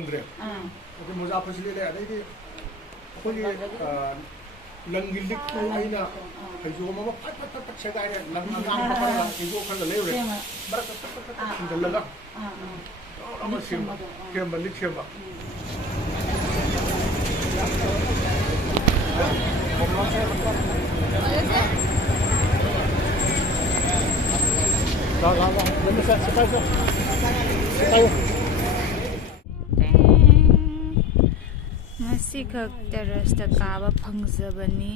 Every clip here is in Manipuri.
ꯐꯪꯗ꯭ꯔꯦ ꯑꯗꯨ ꯃꯣꯖꯥ ꯐꯨꯔꯤꯠꯁꯨ ꯂꯤꯠꯂꯦ ꯑꯗꯩꯗꯤ ꯑꯩꯈꯣꯏꯒꯤ ꯂꯪꯒꯤ ꯂꯤꯛꯇꯨ ꯑꯩꯅ ꯐꯩꯖꯣꯝ ꯑꯃ ꯐꯠ ꯐꯠ ꯐꯠ ꯐꯠ ꯁꯦꯒꯥꯏꯔꯦ ꯂꯪ ꯑꯉꯥꯡꯕ ꯈꯔꯒ ꯇꯤꯡꯊꯣꯛ ꯈꯔꯒ ꯂꯩꯔꯨꯔꯦ ꯃꯔꯛꯇ ꯐꯠ ꯐꯠ ꯐꯠ ꯊꯤꯡꯖꯤꯜꯂꯒ ꯑꯃ ꯁꯦꯝꯕ ꯂꯤꯛ ꯁꯦꯝꯕ Ngasi khak terrace kaaba phangzabani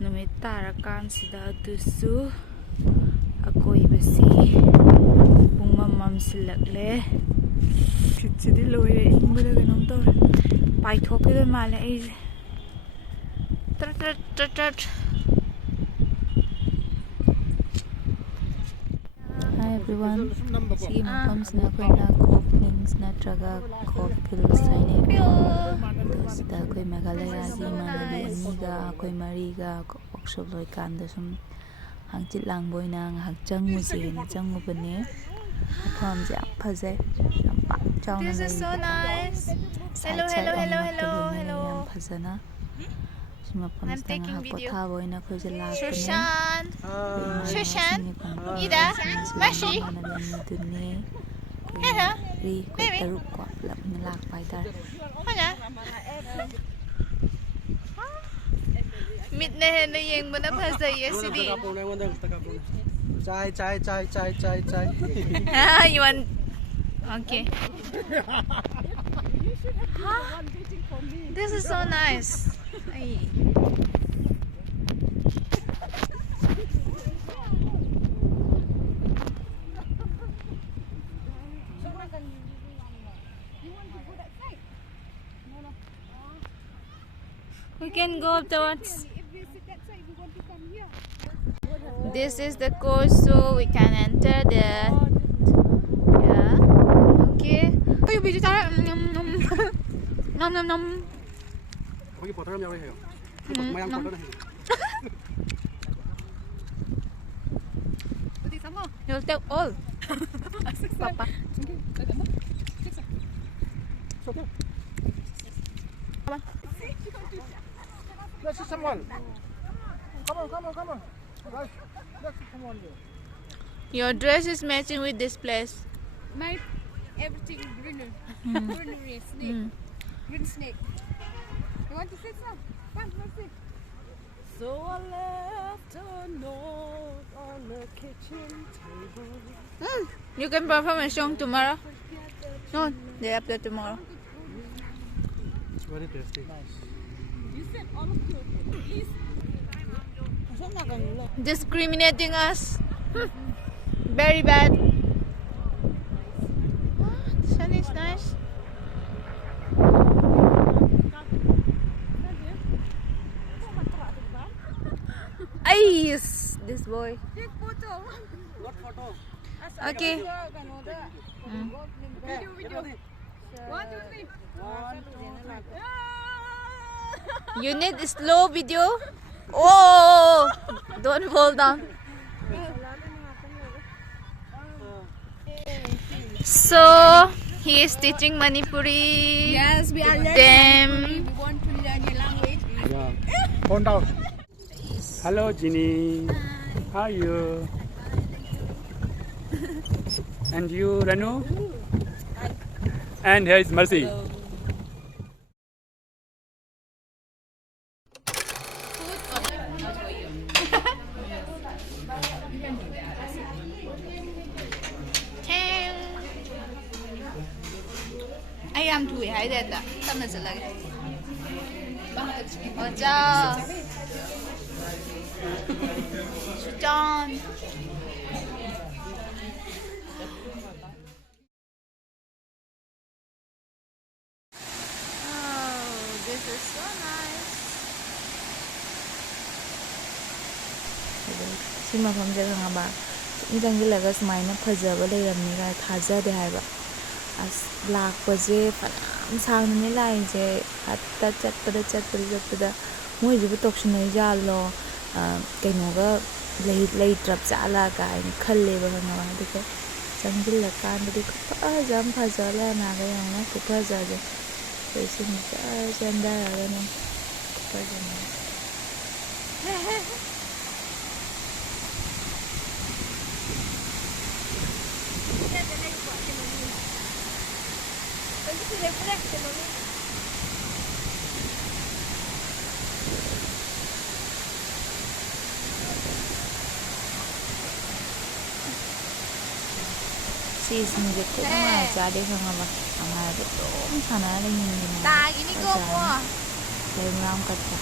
numit tarakansidha adusu akoibasi pung mamam silakle chitchidi loire ingbada ganom tawre paithokidon male ai tat Hi everyone, see mafamsing akoina cove links natraga cove hills haine tosida akoi Meghalaya gi manabi aniga akoi mariga workshop loi kanda sum hangchit langboina ngahak changmuse na changubane mafamse yam phajai yam pak chawna This is so nice. Hello yam phajana I'm taking video. Shushan, Ida, Mashi. Hello, baby. Hello. Meet na yung muna pa sa yesterday. Chai. You want? Okay. This is so nice. We can go upwards. This is the course, so we can enter there. Yeah. Okay. Nom. You'll take all. Papa. Let's see someone. Come on. Guys, let's see someone there. Your dress is matching with this place. My everything greenery, snake, green snake. You want to sit some? Come, let's sit. So I left a note on the kitchen table. You can perform a song tomorrow. No, day after tomorrow. It's very tasty. Nice. You said all of you, please. Discriminating us. Very bad. Sun is nice. Yes, this boy. Take photo. What photo? Okay. Video. 1, 2, 3. You need slow video. Oh, don't fall down. So he is teaching Manipuri. Yes, we are learning. Them. We want to learn your language. Yeah. Phone down. Hello, Ginny. How are you? And you, Ranu? And here is Mercy. I am too high that. Tâm là gì? Chào. John. This is so nice. Si mafam jaga ngaba. Midang gilaga smaina phajaba leiramni ga thajade haiba. As lakpaje fanam sangni laije hatta chatpada moi jibu tokshinai jalo kainoga lei trap chala ka in khalle ba ngaba dike ꯆꯪꯁꯤꯜꯂꯀꯥꯟꯗꯗꯤ ꯈꯨꯐꯖ ꯑꯃ ꯐꯖꯔꯦ ꯃꯥꯒ ꯌꯦꯡꯉꯣ ꯈꯨꯐꯖꯁꯦ ꯏꯁꯤꯡ ꯖꯔ ꯆꯦꯟꯊꯔꯒꯅꯦ ꯈꯨꯐꯖꯅꯦ ꯁꯤꯁꯤꯡꯁꯦ ꯈꯨꯅꯨꯡꯉꯥꯏ ꯆꯥꯗꯦ ꯈꯪꯉꯕ ꯑꯉꯥꯡꯗꯣ ꯑꯗꯨꯝ ꯁꯥꯟꯅꯔ ꯂꯩꯅꯤꯡꯉꯤꯅꯦ ꯂꯩ ꯃꯔꯥꯝ ꯀꯠꯄ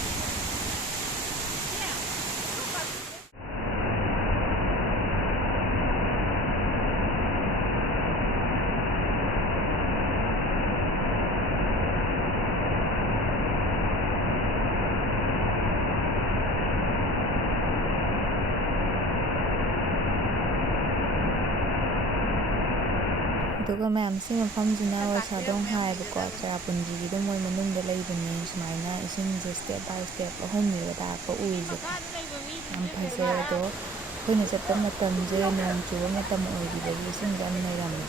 ꯑꯗꯨꯒ ꯃꯌꯥꯝꯁꯤ ꯃꯐꯝꯁꯤꯅ ꯁꯥꯗꯣꯡ ꯍꯥꯏꯌꯦꯕꯀꯣ ꯆꯦꯔꯥꯄꯨꯟꯖꯤꯒꯤꯗꯣ ꯃꯣꯏ ꯃꯅꯨꯡꯗ ꯂꯩꯕꯅꯦ ꯁꯨꯃꯥꯏꯅ ꯏꯁꯤꯡꯁꯦ ꯁ꯭ꯇꯦꯞ ꯕꯥꯏ ꯁ꯭ꯇꯦꯞ ꯑꯍꯨꯝꯅꯤꯒ ꯇꯥꯔꯛꯄ ꯎꯔꯤꯁꯦ ꯌꯥꯝ ꯐꯖꯩ ꯑꯗꯣ ꯑꯩꯈꯣꯏꯅ ꯆꯠꯄ ꯃꯇꯝꯁꯦ ꯅꯣꯡ ꯆꯨꯕ ꯃꯇꯝ ꯑꯣꯏꯈꯤꯕꯒꯤ ꯏꯁꯤꯡꯁꯦ ꯌꯥꯝ ꯅꯩꯔꯝꯃꯦ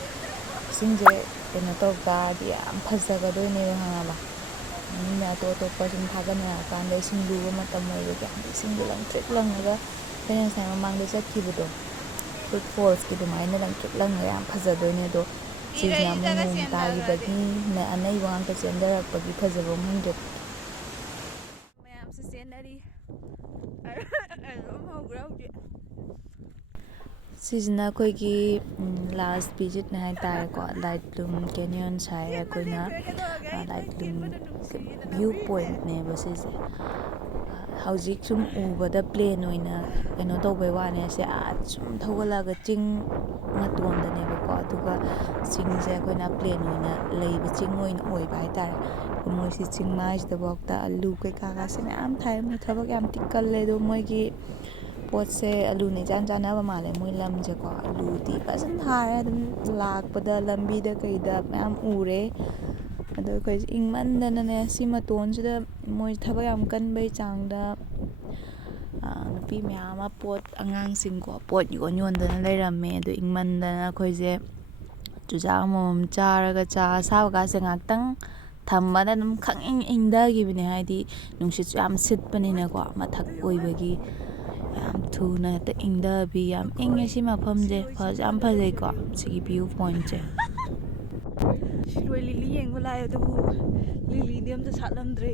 ꯏꯁꯤꯡꯁꯦ ꯀꯩꯅꯣ ꯇꯧ ꯇꯥꯔꯗꯤ ꯌꯥꯝ ꯐꯖꯒꯗꯣꯏꯅꯦꯕ ꯈꯪꯉꯕ ꯃꯤꯅ ꯑꯇꯣꯞ ꯑꯇꯣꯞꯄ ꯁꯨꯝ ꯊꯥꯒꯠꯅꯔꯀꯥꯟꯗ ꯏꯁꯤꯡ ꯂꯨꯕ ꯃꯇꯝ ꯑꯣꯏꯕꯒꯤ ꯏꯁꯤꯡꯁꯦ ꯂꯪꯇ꯭ꯔꯤꯛ ꯂꯪꯉꯒ ꯑꯩꯈꯣꯏꯅ ꯉꯁꯥꯏ ꯃꯃꯥꯡꯗ ꯆꯠꯈꯤꯕꯗꯣ ꯐ꯭ꯔꯨꯠ ꯐꯣꯜꯁꯀꯤ ꯑꯗꯨꯃꯥꯏꯅ ꯂꯪꯇ꯭ꯔꯤꯛ ꯂꯪꯉꯒ ꯌꯥꯝ ꯐꯖꯗꯣꯏꯅꯦ ꯑꯗꯣ ꯁꯤꯁꯤꯅ ꯑꯃꯨꯛ ꯅꯣꯡ ꯇꯥꯈꯤꯕꯒꯤ ꯑꯅꯩꯕ ꯉꯥꯛꯇ ꯆꯦꯟꯊꯔꯛꯄꯒꯤ ꯐꯖꯕ ꯈꯪꯗ꯭ꯔꯦ ꯃꯌꯥꯝꯁꯨ ꯆꯦꯟꯅꯔꯤ ꯁꯤꯁꯤꯅ ꯑꯩꯈꯣꯏꯒꯤ ꯂꯥꯁ ꯚꯤꯖꯤꯠꯅꯦ ꯍꯥꯏꯇꯥꯔꯦꯀꯣ ꯂꯥꯏꯠꯂꯨꯝ ꯀꯦꯅꯤꯌꯟꯁ ꯍꯥꯏꯔꯦ ꯑꯩꯈꯣꯏꯅ ꯂꯥꯏꯠꯂꯨꯝ ꯚ꯭ꯌꯨ ꯄꯣꯏꯟꯠꯅꯦꯕ ꯁꯤꯁꯦ ꯍꯧꯖꯤꯛ ꯁꯨꯝ ꯎꯕꯗ ꯄ꯭ꯂꯦꯟ ꯑꯣꯏꯅ ꯀꯩꯅꯣ ꯇꯧꯕꯩ ꯋꯥꯅꯦ ꯁꯤ ꯁꯨꯝ ꯊꯧꯒꯠꯂꯒ ꯆꯤꯡ ꯃꯇꯣꯟꯗꯅꯦꯕꯀꯣ ꯑꯗꯨꯒ ꯆꯤꯡꯁꯦ ꯑꯩꯈꯣꯏꯅ ꯄ꯭ꯂꯦꯟ ꯑꯣꯏꯅ ꯂꯩꯕ ꯆꯤꯡ ꯑꯣꯏꯅ ꯑꯣꯏꯕ ꯍꯥꯏꯇꯥꯔꯦ ꯃꯣꯏꯁꯤ ꯆꯤꯡꯃꯥꯏꯁꯤꯗꯐꯥꯎꯗ ꯑꯂꯨ ꯀꯩꯀꯥꯒꯁꯦ ꯃꯌꯥꯝ ꯊꯥꯏ ꯃꯣꯏ ꯊꯕꯛ ꯌꯥꯝ ꯀꯜꯂꯦ ꯑꯗꯣ ꯃꯣꯏꯒꯤ ꯄꯣꯠꯁꯦ ꯑꯂꯨꯅ ꯏꯆꯥꯟ ꯆꯥꯟꯅꯕ ꯃꯥꯜꯂꯦ ꯃꯣꯏ ꯂꯝꯁꯦꯀꯣ ꯑꯂꯨꯗꯤ ꯐꯖꯅ ꯊꯥꯔꯦ ꯑꯗꯨꯝ ꯂꯥꯛꯄꯗ ꯂꯝꯕꯤꯗ ꯀꯩꯗ ꯃꯌꯥꯝ ꯎꯔꯦ ꯑꯗꯣ ꯑꯩꯈꯣꯏꯁꯦ ꯏꯪꯃꯟꯗꯅꯅꯦ ꯁꯤ ꯃꯇꯣꯟꯁꯤꯗ ꯃꯣꯏ ꯊꯕꯛ ꯌꯥꯝ ꯀꯟꯕꯩ ꯆꯥꯡꯗ ꯅꯨꯄꯤ ꯃꯌꯥꯝ ꯑꯃ ꯄꯣꯠ ꯑꯉꯥꯡꯁꯤꯡꯀꯣ ꯄꯣꯠ ꯌꯣꯟꯗꯅ ꯂꯩꯔꯝꯃꯦ ꯑꯗꯣ ꯏꯪꯃꯟꯗꯅ ꯑꯩꯈꯣꯏꯁꯦ ꯆꯨꯖꯥꯛ ꯑꯃꯃꯝ ꯆꯥꯔꯒ ꯆꯥ ꯑꯁꯥꯕꯒꯥꯁꯦ ꯉꯥꯛꯇꯪ ꯊꯝꯕꯗ ꯑꯗꯨꯝ ꯈꯪꯏꯪ ꯏꯪꯊꯈꯤꯕꯅꯦ ꯍꯥꯏꯗꯤ ꯅꯨꯡꯁꯤꯠꯁꯨ ꯌꯥꯝ ꯁꯤꯠꯄꯅꯤꯅꯀꯣ ꯃꯊꯛ ꯑꯣꯏꯕꯒꯤ ꯌꯥꯝ ꯊꯨꯅ ꯍꯦꯛꯇ ꯏꯪꯊꯕꯤ ꯌꯥꯝ ꯏꯪꯉꯦ ꯁꯤ ꯃꯐꯝꯁꯦ ꯌꯥꯝ ꯐꯖꯩꯀꯣ ꯁꯤꯒꯤ ꯚ꯭ꯌꯨ ꯄꯣꯏꯟꯠꯁꯦ ꯁꯤꯔꯣꯏ ꯂꯤꯂꯤ ꯌꯦꯡꯕ ꯂꯥꯛꯑꯦ ꯑꯗꯨꯕꯨ ꯂꯤꯂꯤꯗꯤ ꯑꯝꯇ ꯁꯥꯠꯂꯝꯗ꯭ꯔꯦ